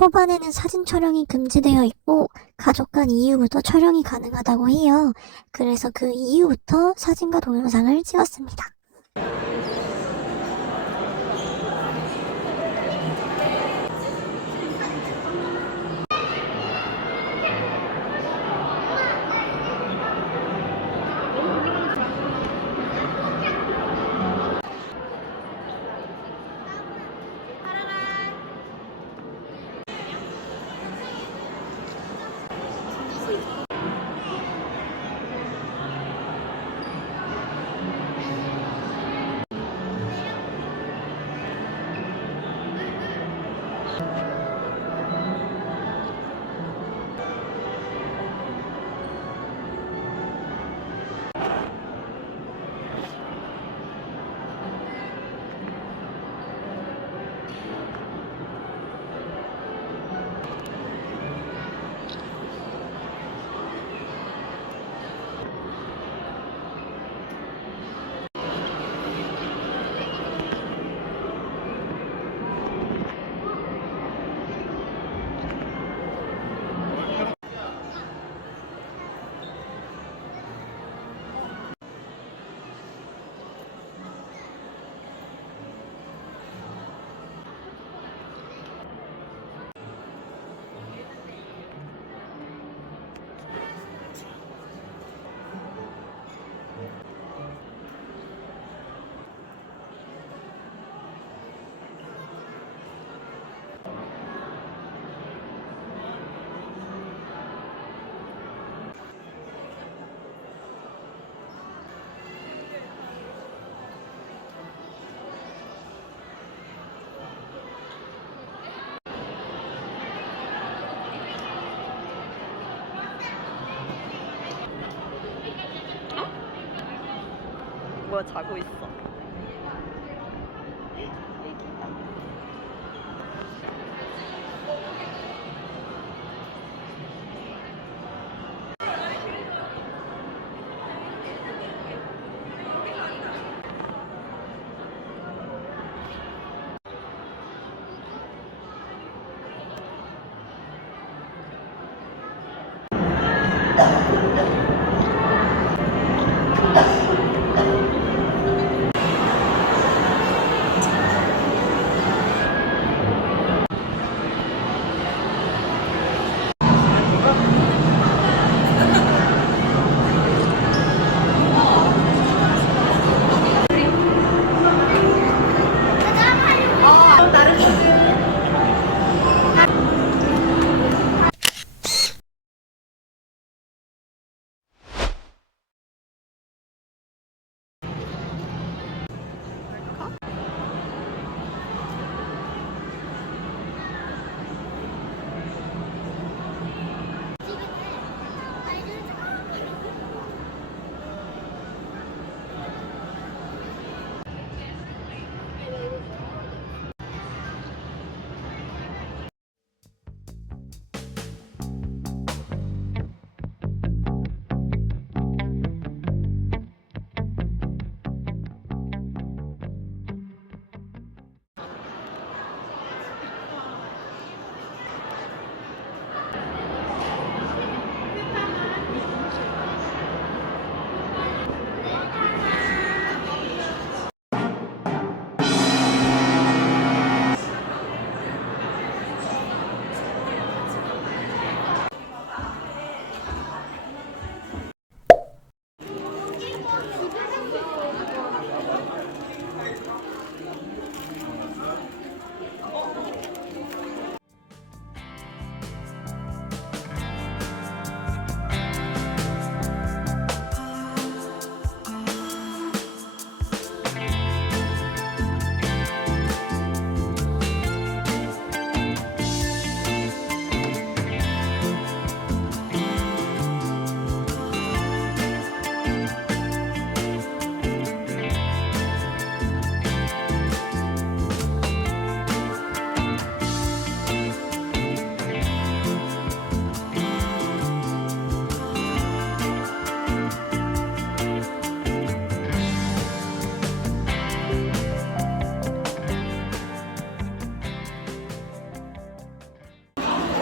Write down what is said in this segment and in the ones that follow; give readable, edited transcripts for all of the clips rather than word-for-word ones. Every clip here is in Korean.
초반에는 사진 촬영이 금지되어 있고 가족 간 이후부터 촬영이 가능하다고 해요. 그래서 그 이후부터 사진과 동영상을 찍었습니다. 뭐야, 자고 있어.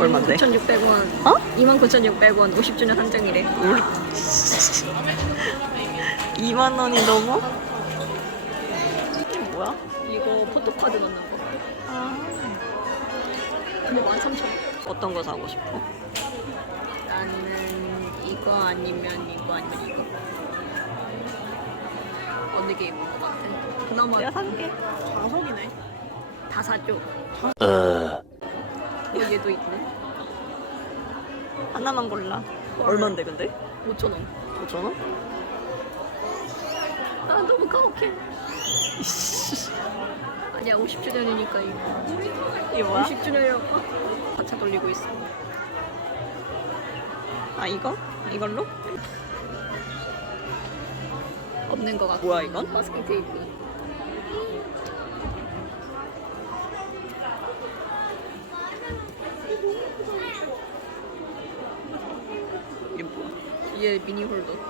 얼만데? 29,600원. 어? 29,600원 50주년 한정이래. 우리 2만 원이 넘어? 이게 뭐야? 이거 포토카드 넣는 거. 아, 근데 13,000원. 어떤 거 사고 싶어? 나는 이거 아니면 이거. 어느 게 예쁜 것 같아? 그나마 내가 사줄게. 자석이네. 다 사줘. 얘도 있네. 하나만 골라. 얼만데 근데? 5,000원. 5,000원? 아 너무 까먹해. 아니야 50주년이니까 이거. 이게 뭐야? 50주년이라고? 가차 돌리고 있어. 아 이거? 이걸로? 없는 것 같아. 뭐야, 이건? 마스킹 테이프. 이게 뭐야? 얘 미니 홀더.